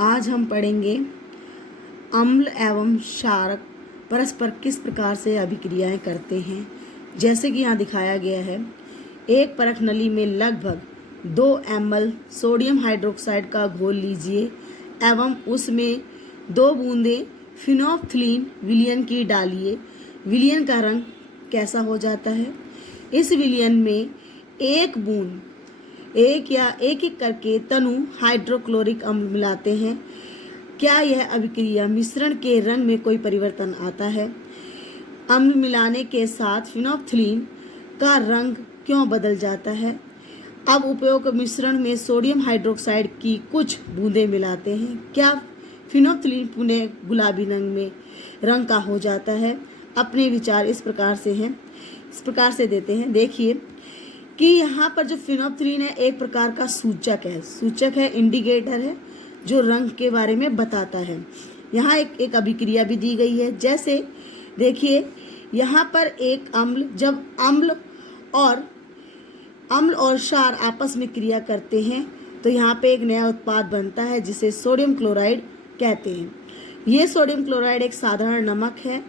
आज हम पढ़ेंगे अम्ल एवं क्षारक परस्पर किस प्रकार से अभिक्रियाएं करते हैं। जैसे कि यहाँ दिखाया गया है, एक परख नली में लगभग 2 ml सोडियम हाइड्रोक्साइड का घोल लीजिए एवं उसमें 2 बूंदें फिनोल्फ्थलीन विलयन की डालिए। विलयन का रंग कैसा हो जाता है? इस विलयन में एक बूंद एक एक करके तनु हाइड्रोक्लोरिक अम्ल मिलाते हैं। क्या यह अभिक्रिया मिश्रण के रंग में कोई परिवर्तन आता है? अम्ल मिलाने के साथ फिनोल्फ्थलीन का रंग क्यों बदल जाता है? अब उपयुक्त मिश्रण में सोडियम हाइड्रोक्साइड की कुछ बूंदें मिलाते हैं। क्या फिनोल्फ्थलीन पुनः गुलाबी रंग का हो जाता है? अपने विचार इस प्रकार से देते हैं। देखिए कि यहाँ पर जो फिनोल्फ्थलीन है एक प्रकार का सूचक है, इंडिकेटर है, जो रंग के बारे में बताता है। यहाँ एक अभिक्रिया भी दी गई है। जैसे देखिए यहाँ पर एक जब अम्ल और क्षार आपस में क्रिया करते हैं तो यहाँ पे एक नया उत्पाद बनता है जिसे सोडियम क्लोराइड कहते हैं। ये सोडियम क्लोराइड एक साधारण नमक है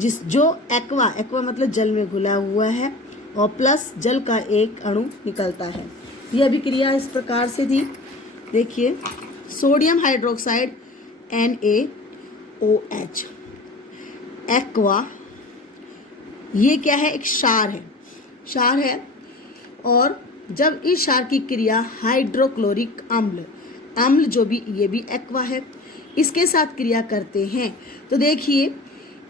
जो एक्वा मतलब जल में घुला हुआ है और प्लस जल का एक अणु निकलता है। यह अभिक्रिया इस प्रकार से थी। देखिए सोडियम हाइड्रोक्साइड NaOH एक्वा, ये क्या है? एक क्षार है और जब इस क्षार की क्रिया हाइड्रोक्लोरिक अम्ल जो भी ये भी एक्वा है इसके साथ क्रिया करते हैं तो देखिए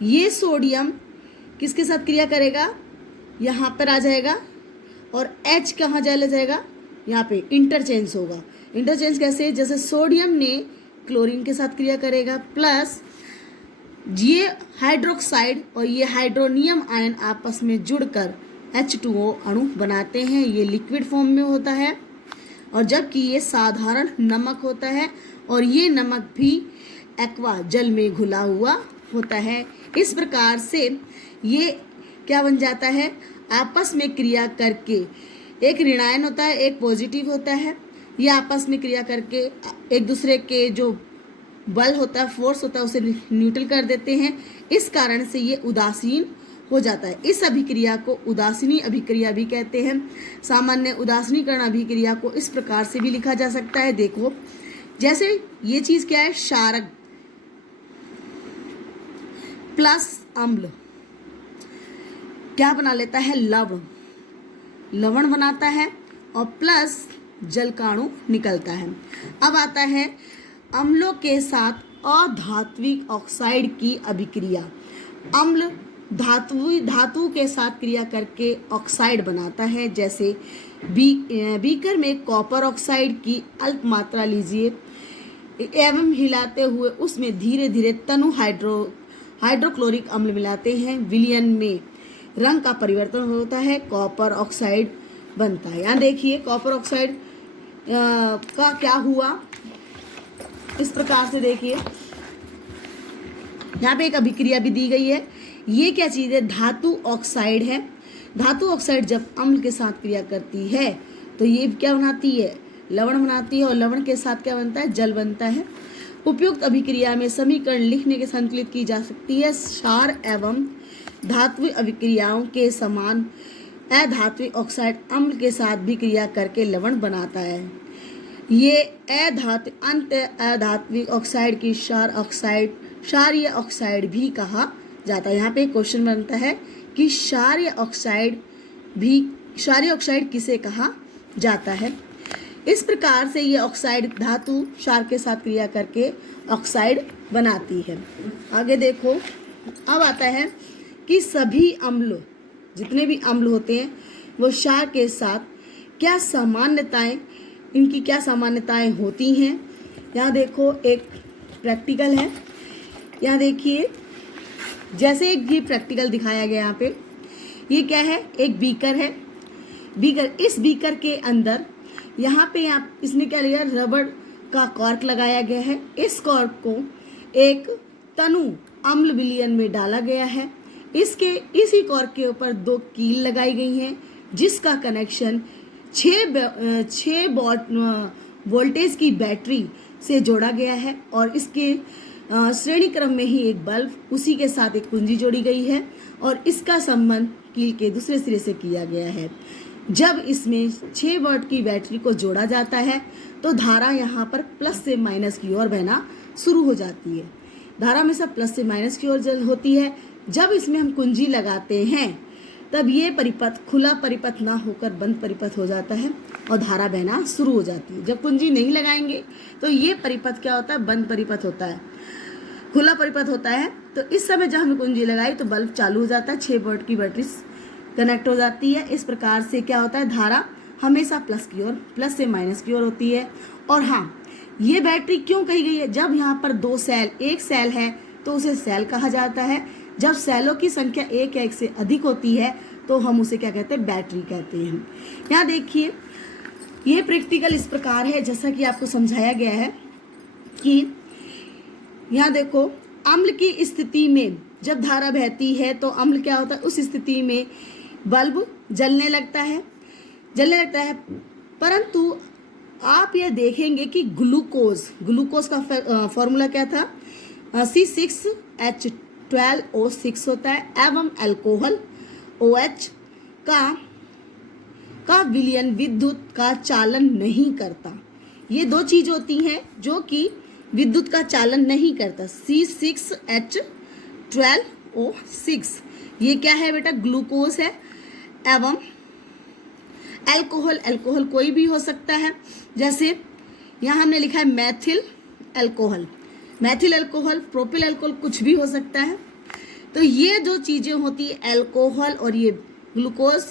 ये सोडियम किसके साथ क्रिया करेगा? यहाँ पर आ जाएगा और H कहाँ चला जाएगा? यहाँ पे इंटरचेंज होगा। इंटरचेंज कैसे? जैसे सोडियम ने क्लोरीन के साथ क्रिया करेगा प्लस ये हाइड्रोक्साइड और ये हाइड्रोनियम आयन आपस में जुड़कर H2O अणु बनाते हैं। ये लिक्विड फॉर्म में होता है और जबकि ये साधारण नमक होता है और ये नमक भी एक्वा जल में घुला हुआ होता है। इस प्रकार से ये क्या बन जाता है? आपस में क्रिया करके एक ऋणायन होता है, एक पॉजिटिव होता है। ये आपस में क्रिया करके एक दूसरे के जो बल होता है, फोर्स होता है, उसे न्यूट्रल कर देते हैं। इस कारण से ये उदासीन हो जाता है। इस अभिक्रिया को उदासीनी अभिक्रिया भी कहते हैं। सामान्य उदासीनीकरण अभिक्रिया को इस प्रकार से भी लिखा जा सकता है। देखो जैसे ये चीज क्या है? क्षारक प्लस अम्ल क्या बना लेता है? लवण बनाता है और प्लस जल का अणु निकलता है। अब आता है अम्लों के साथ अधात्विक ऑक्साइड की अभिक्रिया। अम्ल धातु के साथ क्रिया करके ऑक्साइड बनाता है। जैसे बीकर में कॉपर ऑक्साइड की अल्प मात्रा लीजिए एवं हिलाते हुए उसमें धीरे धीरे तनु हाइड्रोक्लोरिक अम्ल मिलाते हैं। विलयन में रंग का परिवर्तन होता है, कॉपर ऑक्साइड बनता है। यहाँ देखिए कॉपर ऑक्साइड का क्या हुआ? इस प्रकार से देखिए यहाँ पे एक अभिक्रिया भी दी गई है। ये क्या चीज़ है? धातु ऑक्साइड है। धातु ऑक्साइड जब अम्ल के साथ क्रिया करती है तो ये क्या बनाती है? लवण बनाती है और लवण के साथ क्या बनता है? जल बनता है। उपयुक्त अभिक्रिया में समीकरण लिखने के संतुलित की जा सकती है। क्षार एवं धात्विक अभिक्रियाओं के समान अधात्विक ऑक्साइड अम्ल के साथ भी क्रिया करके लवण बनाता है। ये अधात्विक ऑक्साइड की क्षारीय ऑक्साइड भी कहा जाता है। यहाँ पे क्वेश्चन बनता है कि क्षारीय ऑक्साइड किसे कहा जाता है? इस प्रकार से ये ऑक्साइड धातु क्षार के साथ क्रिया करके ऑक्साइड बनाती है। आगे देखो, अब आता है कि सभी अम्ल जितने भी अम्ल होते हैं वो क्षार के साथ इनकी क्या सामान्यताएं होती हैं। यहाँ देखो एक प्रैक्टिकल है। यहाँ देखिए जैसे एक ये प्रैक्टिकल दिखाया गया यहाँ पे, ये क्या है? एक बीकर है। इस बीकर के अंदर यहाँ इसने क्या लिया? रबड़ का कॉर्क लगाया गया है। इस कॉर्क को एक तनु अम्ल विलयन में डाला गया है। इसी कॉर्क के ऊपर 2 कील लगाई गई हैं जिसका कनेक्शन 6 वोल्टेज की बैटरी से जोड़ा गया है और इसके श्रेणी क्रम में ही एक बल्ब, उसी के साथ एक कुंजी जोड़ी गई है और इसका संबंध कील के दूसरे सिरे से किया गया है। जब इसमें 6 वोल्ट की बैटरी को जोड़ा जाता है तो धारा यहाँ पर प्लस से माइनस की ओर बहना शुरू हो जाती है। धारा हमेशा प्लस से माइनस की ओर होती है। जब इसमें हम कुंजी लगाते हैं तब ये परिपथ खुला परिपथ ना होकर बंद परिपथ हो जाता है और धारा बहना शुरू हो जाती है। जब कुंजी नहीं लगाएंगे तो ये परिपथ क्या होता है, बंद परिपथ होता है, खुला परिपथ होता है। तो इस समय जब हमने कुंजी लगाई तो बल्ब चालू हो जाता है, 6 वोल्ट की बैटरी कनेक्ट हो जाती है। इस प्रकार से क्या होता है, धारा हमेशा प्लस की ओर, प्लस से माइनस की ओर होती है। और हाँ, ये बैटरी क्यों कही गई है, जब यहाँ पर 2 सेल, एक सेल है तो उसे सेल कहा जाता है। जब सेलों की संख्या एक या एक से अधिक होती है तो हम उसे क्या कहते हैं, बैटरी कहते हैं। यहाँ देखिए, ये प्रैक्टिकल इस प्रकार है जैसा कि आपको समझाया गया है कि यहाँ देखो, अम्ल की स्थिति में जब धारा बहती है तो अम्ल क्या होता है, उस स्थिति में बल्ब जलने लगता है। परंतु आप यह देखेंगे कि ग्लूकोज का फॉर्मूला क्या था, C6H12O6 होता है एवं अल्कोहल OH का विलयन विद्युत का चालन नहीं करता। ये 2 चीज होती हैं जो कि विद्युत का चालन नहीं करता। C6H12O6 ये क्या है बेटा, ग्लूकोज है एवं अल्कोहल कोई भी हो सकता है। जैसे यहाँ हमने लिखा है मैथिल अल्कोहल, प्रोपिल अल्कोहल, कुछ भी हो सकता है। तो ये जो चीजें होती है, अल्कोहल और ये ग्लूकोज,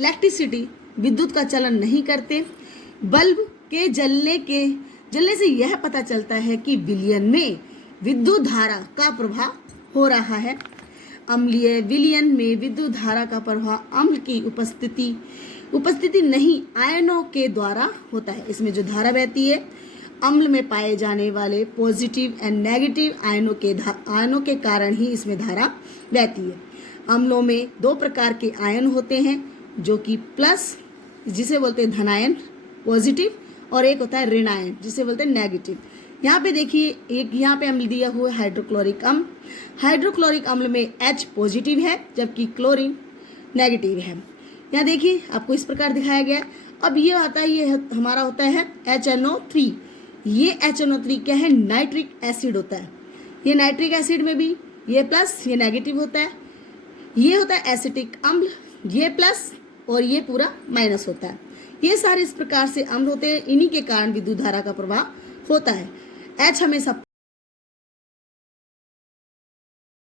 इलेक्ट्रिसिटी, विद्युत का चलन नहीं करते। बल्ब के जलने से यह पता चलता है कि विलयन में विद्युत धारा का प्रवाह हो रहा है। अम्लीय विलयन में विद्युत धारा का प्रवाह अम्ल की उपस्थिति नहीं, आयनों के द्वारा होता है। इसमें जो धारा बहती है, अम्ल में पाए जाने वाले पॉजिटिव एंड नेगेटिव आयनों के कारण ही इसमें धारा बहती है। अम्लों में 2 प्रकार के आयन होते हैं, जो कि प्लस, जिसे बोलते हैं धनायन पॉजिटिव, और एक होता है ऋण आयन जिसे बोलते हैं नेगेटिव। यहाँ पे देखिए, एक यहाँ पे अम्ल दिया हुआ है हाइड्रोक्लोरिक अम्ल। हाइड्रोक्लोरिक अम्ल में H पॉजिटिव है जबकि क्लोरीन नेगेटिव है। यहाँ देखिए, आपको इस प्रकार दिखाया गया है। अब ये आता है, ये हमारा होता है HNO3। ये HNO3 क्या है, नाइट्रिक एसिड होता है। ये नाइट्रिक एसिड में भी ये प्लस, ये नेगेटिव होता है। ये होता है एसिटिक अम्ल, ये प्लस और ये पूरा माइनस होता है। ये सारे इस प्रकार से अम्ल होते हैं, इन्हीं के कारण विद्युत धारा का प्रवाह होता है। H हमेशा